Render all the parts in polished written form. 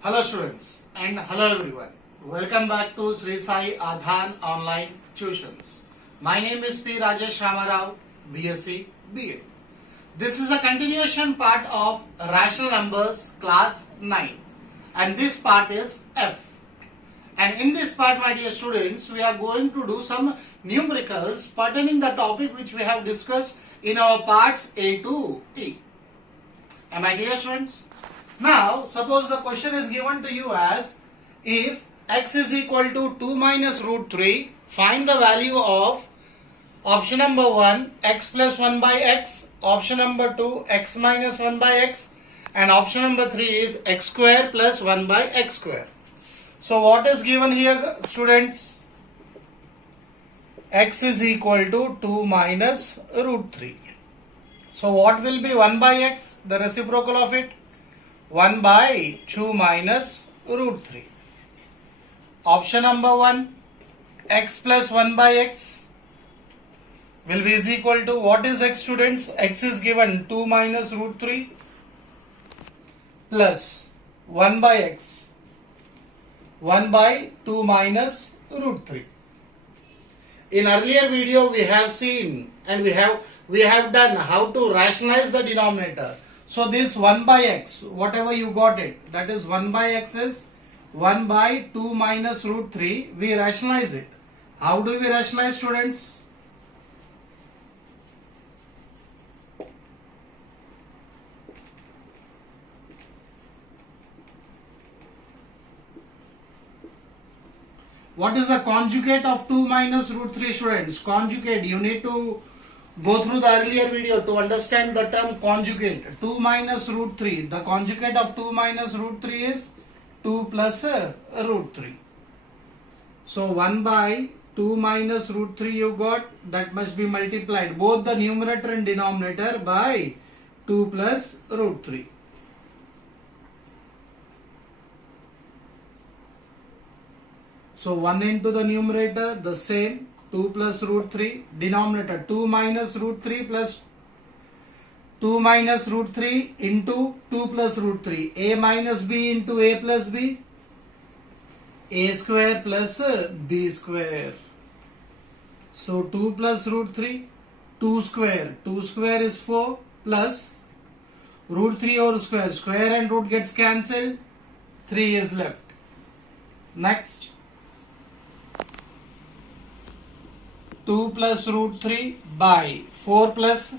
Hello students and hello everyone. Welcome back to Sri Sai Adhan Online Tuitions. My name is P. Rajesh Ramarao, BSc BA. This is a continuation part of rational numbers class 9 and this part is F. And in this part, my dear students, we are going to do some numericals pertaining the topic which we have discussed in our parts A to E. Am I clear, students? Now, suppose the question is given to you as if x is equal to 2 minus root 3, find the value of option number 1 x plus 1 by x, option number 2 x minus 1 by x, and option number 3 is x square plus 1 by x square. So, what is given here, students? X is equal to 2 minus root 3. So, what will be 1 by x, the reciprocal of it? 1 by 2 minus root 3. Option number 1, x plus 1 by x will be is equal to, what is x, students? X is given 2 minus root 3 plus 1 by x, 1 by 2 minus root 3. In earlier video we have seen and we have done how to rationalize the denominator. So this 1 by x, whatever you got it, that is 1 by x is 1 by 2 minus root 3, we rationalize it. How do we rationalize, students? What is the conjugate of 2 minus root 3, students? Conjugate, you need to go through the earlier video to understand the term conjugate. 2 minus root 3. The conjugate of 2 minus root 3 is 2 plus root 3. So 1 by 2 minus root 3 you got, that must be multiplied both the numerator and denominator by 2 plus root 3. So 1 into the numerator, the same, 2 plus root 3, denominator 2 minus root 3 plus 2 minus root 3 into 2 plus root 3, a minus b into a plus b, a square plus b square. So 2 plus root 3, 2 square is 4 plus root 3 over square, square and root gets cancelled, 3 is left. Next, 2 plus root 3 by 4 plus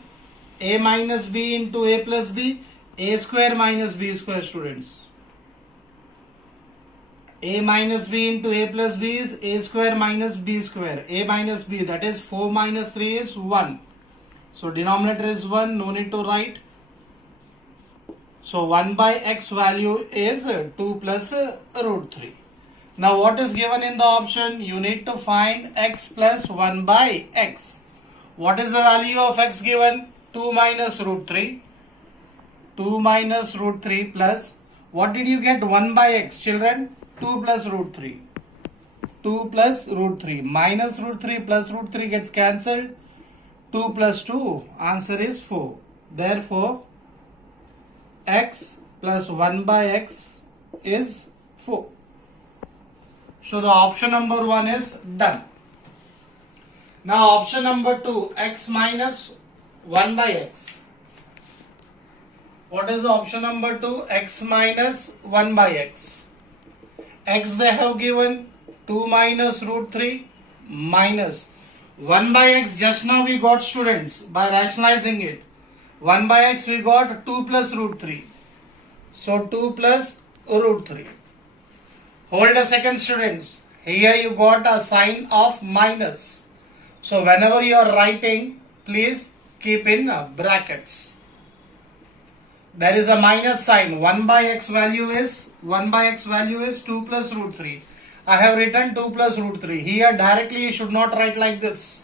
a minus b into a plus b, a square minus b square, students. A minus b into a plus b is a square minus b square. A minus b, that is 4 minus 3 is 1. So denominator is 1, no need to write. So 1 by x value is 2 plus root 3. Now what is given in the option? You need to find x plus 1 by x. What is the value of x given? 2 minus root 3. 2 minus root 3 plus, what did you get? 1 by x, children? 2 plus root 3. 2 plus root 3. Minus root 3 plus root 3 gets cancelled. 2 plus 2, answer is 4. Therefore, x plus 1 by x is 4. So the option number 1 is done. Now option number 2, x minus 1 by x. What is the option number 2? X minus 1 by x. X they have given 2 minus root 3 minus 1 by x. Just now we got, students, by rationalizing it. 1 by x we got 2 plus root 3. So 2 plus root 3. Hold a second, students. Here you got a sign of minus. So whenever you are writing, please keep in brackets. There is a minus sign. 1 by x value is 2 plus root 3. I have written 2 plus root 3. Here directly you should not write like this.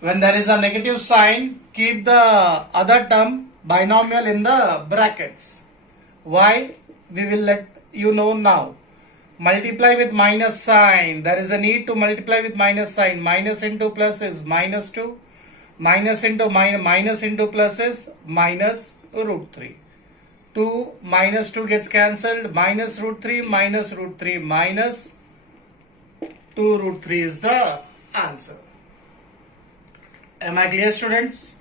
When there is a negative sign, keep the other term binomial in the brackets. Why? We will let you know now. Multiply with minus sign. There is a need to multiply with minus sign. Minus into plus is minus 2. Minus into plus is minus root 3. 2 minus 2 gets cancelled, minus root 3 minus root 3 minus 2 root 3 is the answer. Am I clear, students?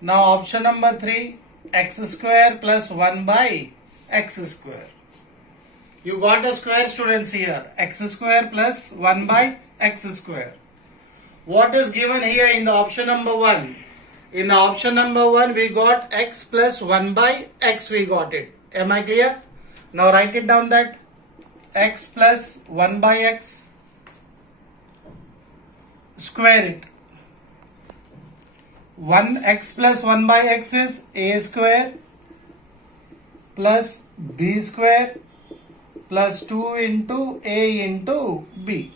Now option number 3, x square plus 1 by x square. You got a square, students, here, x square plus 1 by x square. What is given here in the option number 1? In the option number 1, we got x plus 1 by x, we got it. Am I clear? Now write it down, that x plus 1 by x, square it. 1x plus 1 by x is a square plus b square plus 2 into a into b.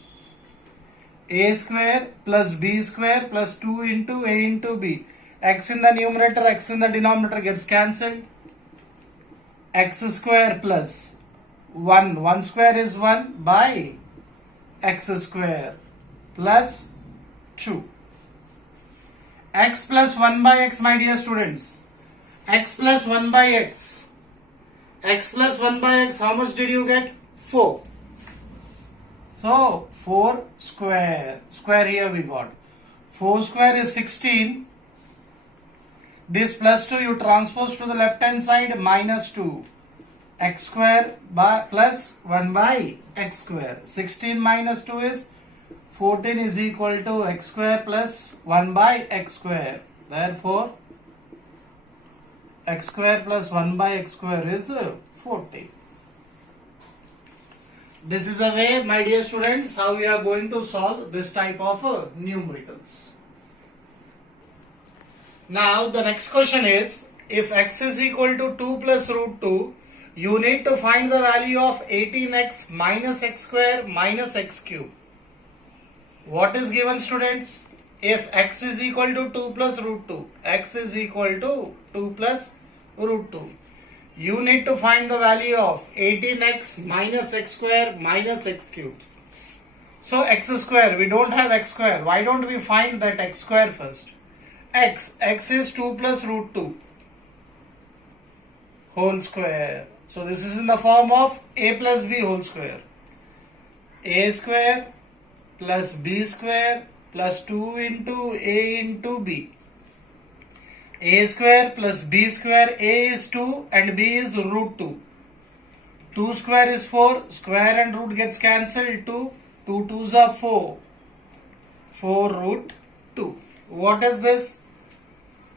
A square plus b square plus 2 into a into b. X in the numerator, x in the denominator gets cancelled. X square plus 1 square is 1 by x square plus 2. X plus 1 by x, my dear students. X plus 1 by x. X plus 1 by x, how much did you get? 4. So 4 square. Square here we got. 4 square is 16. This plus 2 you transpose to the left hand side, minus 2. X square by plus 1 by x square. 16 minus 2 is 14 is equal to x square plus 1 by x square. Therefore, x square plus 1 by x square is 14. This is a way, my dear students, how we are going to solve this type of numericals. Now, the next question is, if x is equal to 2 plus root 2, you need to find the value of 18x minus x square minus x cube. What is given, students? If x is equal to 2 plus root 2, x is equal to 2 plus root 2. You need to find the value of 18x minus x square minus x cube. So x square, we don't have x square. Why don't we find that x square first? X is 2 plus root 2 whole square. So this is in the form of a plus b whole square. A square plus b square plus 2 into a into b. A square plus b square, a is 2 and b is root 2. 2 square is 4, square and root gets cancelled, 2 2's are 4. 4 root 2. What is this?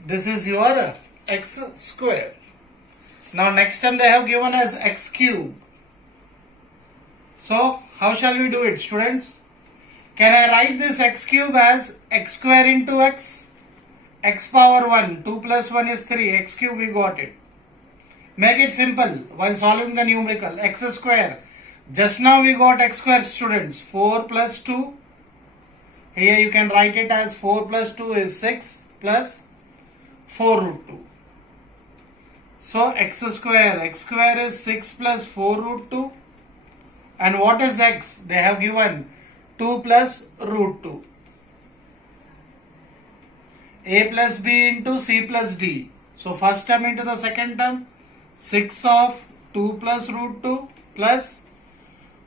This is your x square. Now next time they have given as x cube. So how shall we do it, students? Can I write this x cube as x square into x? X power 1, 2 plus 1 is 3, x cube we got it. Make it simple while solving the numerical. X square. Just now we got x square, students. 4 plus 2. Here you can write it as 4 plus 2 is 6 plus 4 root 2. So x square is 6 plus 4 root 2. And what is x? They have given 2 plus root 2. A plus b into c plus d. So first term into the second term. 6 of 2 plus root 2 plus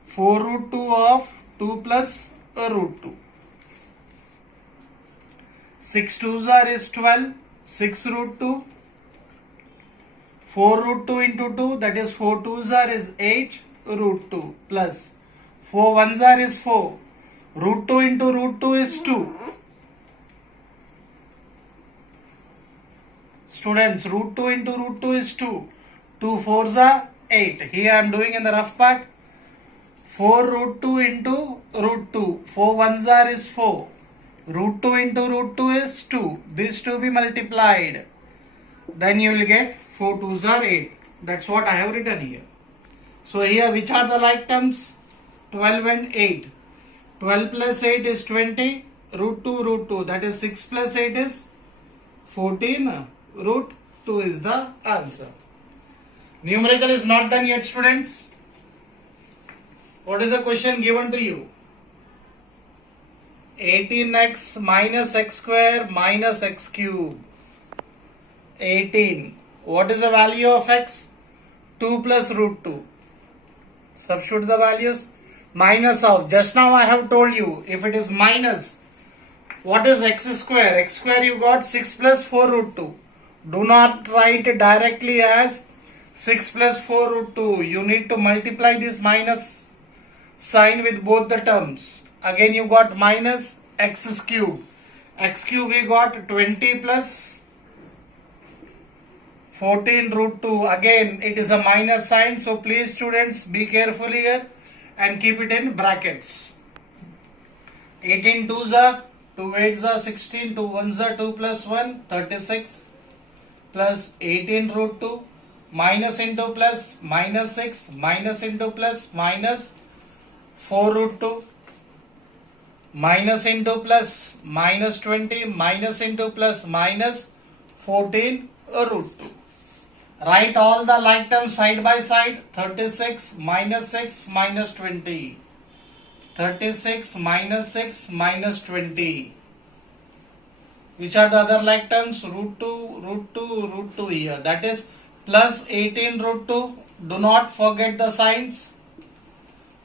4 root 2 of 2 plus root 2. 6 2's are is 12. 6 root 2. 4 root 2 into 2, that is 4 2's are is 8 root 2 plus 4 1's are is 4. Root 2 into root 2 is 2. Students, root 2 into root 2 is 2. 2 4's are 8. Here I am doing in the rough part. 4 root 2 into root 2. 4 1's are is 4. Root 2 into root 2 is 2. These two be multiplied. Then you will get 4 2's are 8. That's what I have written here. So here which are the like terms? 12 and 8. 12 plus 8 is 20. Root 2. That is 6 plus 8 is 14. Root 2 is the answer. Numerical is not done yet, students. What is the question given to you? 18x minus x square minus x cube. 18. What is the value of x? 2 plus root 2. Substitute the values. Minus of, just now I have told you, if it is minus, what is x square? X square you got 6 plus 4 root 2. Do not write it directly as 6 plus 4 root 2. You need to multiply this minus sign with both the terms. Again you got minus x cube. X cube we got 20 plus 14 root 2. Again it is a minus sign. So please students be careful here and keep it in brackets. 18 2s are 2 8s are 16, 2 1s are 2 plus 1, 36 plus 18 root 2, minus into plus, minus 6, minus into plus, minus 4 root 2, minus into plus, minus 20, minus into plus, minus 14 root 2. Write all the like terms side by side. 36 minus 6 minus 20. 36 minus 6 minus 20. Which are the other like terms? Root 2, root 2, root 2 here. That is plus 18 root 2. Do not forget the signs.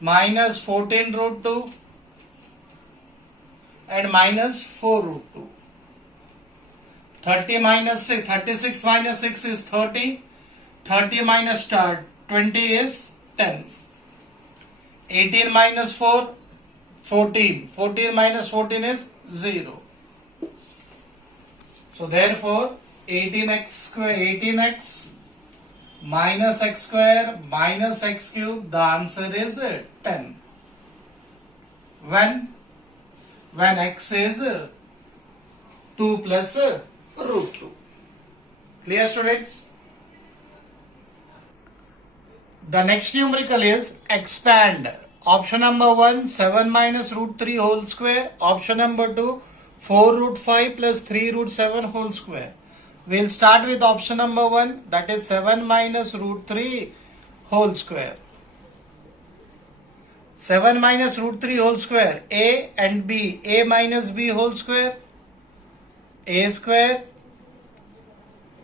Minus 14 root 2 and minus 4 root 2. 30 minus 6, 36 minus 6 is 30. 30 minus 20 is 10. 18 minus 4, 14. 14 minus 14 is 0. So therefore 18x square, 18x minus x square minus x cube, the answer is 10. When x is 2 plus root 2. Clear, students? The next numerical is expand. Option number 1, 7 minus root 3 whole square. Option number 2, 4 root 5 plus 3 root 7 whole square. We'll start with option number 1, that is 7 minus root 3 whole square. 7 minus root 3 whole square, a and b, a minus b whole square, a square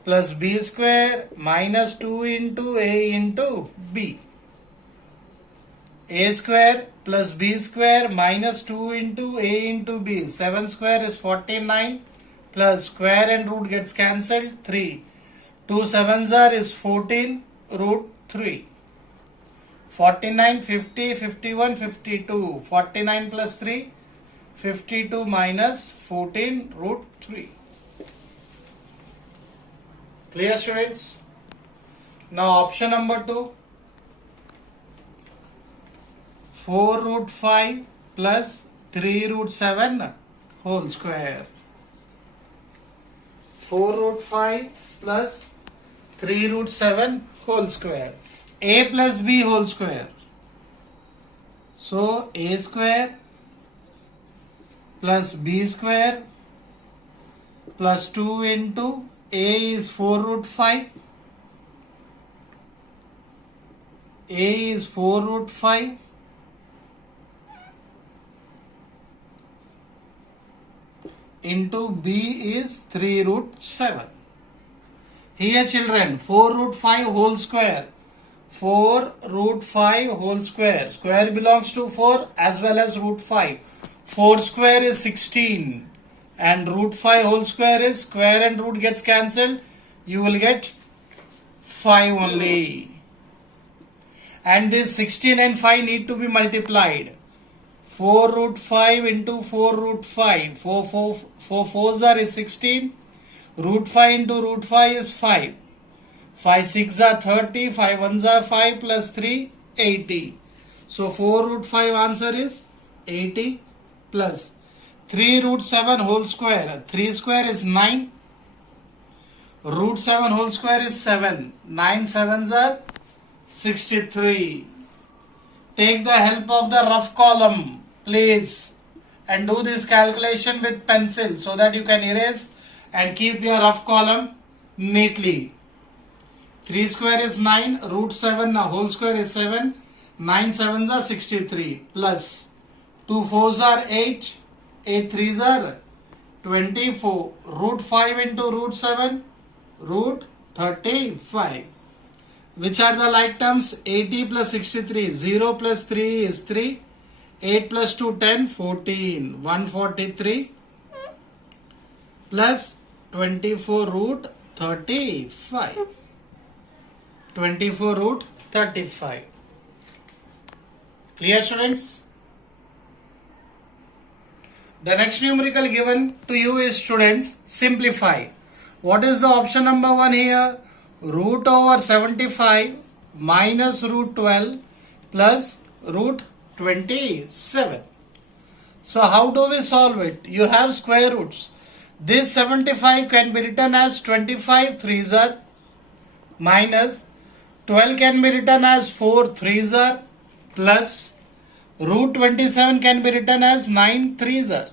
plus b square minus 2 into a into b. A square plus b square minus 2 into a into b. 7 square is 49 plus square and root gets cancelled 3. 2 7s are is 14 root 3. 49, 50, 51, 52. 49 plus 3, 52 minus 14 root 3. Clear, students? Now option number 2. 4 root 5 plus 3 root 7 whole square. 4 root 5 plus 3 root 7 whole square. A plus b whole square. So a square plus b square plus 2 into a is 4 root 5. A is 4 root 5. Into b is 3 root 7. Here children, 4 root 5 whole square. 4 root 5 whole square. Square belongs to 4 as well as root 5. 4 square is 16 and root 5 whole square is square and root gets cancelled. You will get 5 only. And this 16 and 5 need to be multiplied. 4 root 5 into 4 root 5. 4 4s are is 16. Root 5 into root 5 is 5. 5 6 are 30. 5 1s are 5 plus 3, 80. So 4 root 5 answer is 80 plus 3 root 7 whole square. 3 square is 9. Root 7 whole square is 7. 9 7s are 63. Take the help of the rough column, please, and do this calculation with pencil so that you can erase and keep your rough column neatly. 3 square is 9, root 7 whole square is 7, 9 7s are 63 plus 2 4s are 8, 8 3s are 24, root 5 into root 7, root 35. Which are the like terms? 80 plus 63. 0 plus 3 is 3. 8 plus 2, 10, 14. 143 plus 24 root 35. 24 root 35. Clear, students? The next numerical given to you is, students, simplify. What is the option number 1 here? Root over 75 minus root 12 plus root 27. So how do we solve it? You have square roots. This 75 can be written as 25 threes are minus 12 can be written as 4 threes are plus root 27 can be written as 9 threes are.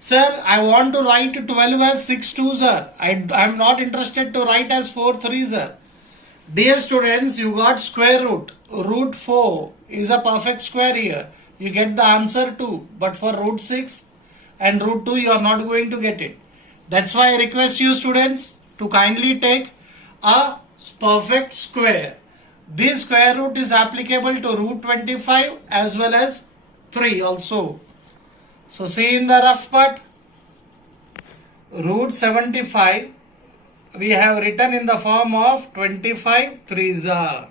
Sir, I want to write 12 as 6 twos are. I am not interested to write as 4 threes are. Dear students, you got square root. Root 4 is a perfect square here. You get the answer 2. But for root 6 and root 2, you are not going to get it. That's why I request you, students, to kindly take a perfect square. This square root is applicable to root 25 as well as 3 also. So see in the rough part, root 75 we have written in the form of 25 threes are.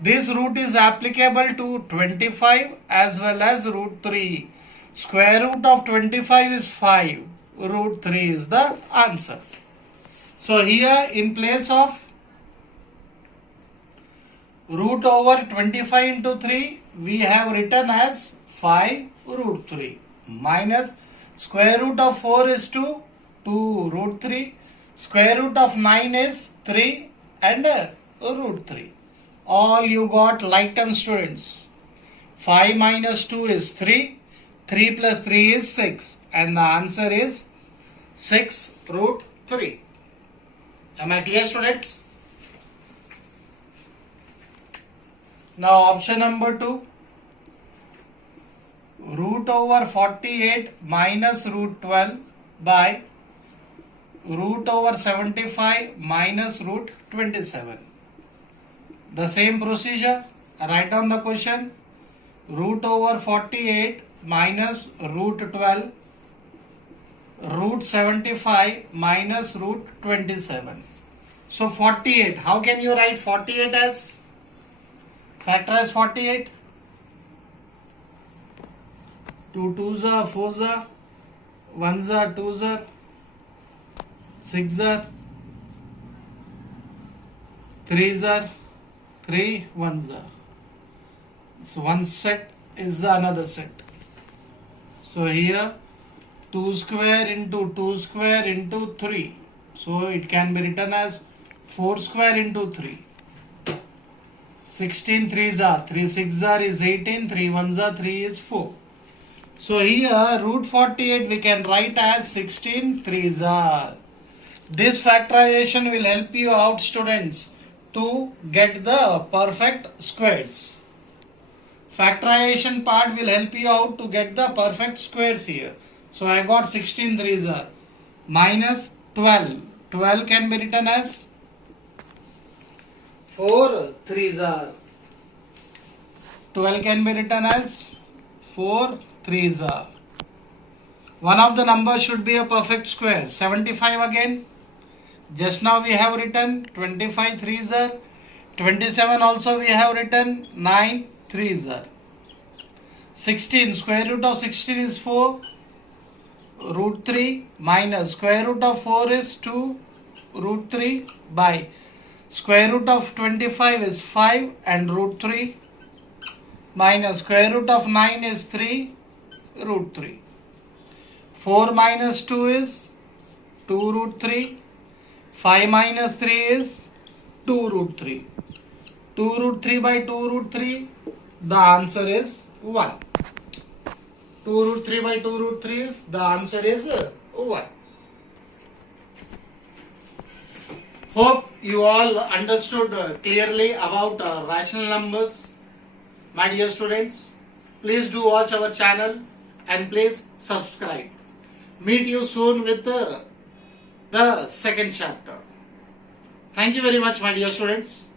This root is applicable to 25 as well as root 3. Square root of 25 is 5. Root 3 is the answer. So here in place of root over 25 into 3, we have written as 5 root 3 minus square root of 4 is 2 root 3. Square root of 9 is 3 and root 3. All you got like term, students. 5 minus 2 is 3. 3 plus 3 is 6. And the answer is 6 root 3. Am I clear, students? Now option number 2. Root over 48 minus root 12 by root over 75 minus root 27. The same procedure. Write down the question. Root over 48 minus root 12 root 75 minus root 27. So 48. How can you write 48 as? Factorize 48. 2 twos are 4s are 1s are 2s are 6s are 3s are 3 1s are. So one set is the another set. So here 2 square into 2 square into 3. So it can be written as 4 square into 3. 16 3s are 3 6s are is 18. 3 1s are 3 is 4. So here root 48 we can write as 16 3s are. This factorization will help you out, students, to get the perfect squares. Factorization part will help you out to get the perfect squares here. So I got 16 3s are minus 12. 12 can be written as 4 3s are. 12 can be written as 4 3s are. One of the numbers should be a perfect square. 75 again. Just now we have written 25 3s are. 27 also we have written 9 3s are. 16, square root of 16 is 4. Root 3 minus square root of 4 is 2 root 3 by square root of 25 is 5 and root 3 minus square root of 9 is 3 root 3. 4 minus 2 is 2 root 3. 5 minus 3 is 2 root 3. 2 root 3 by 2 root 3, the answer is 1. 2 root 3 by 2 root 3 is, the answer is 1. Hope you all understood clearly about rational numbers. My dear students, please do watch our channel and please subscribe. Meet you soon with the second chapter. Thank you very much, my dear students.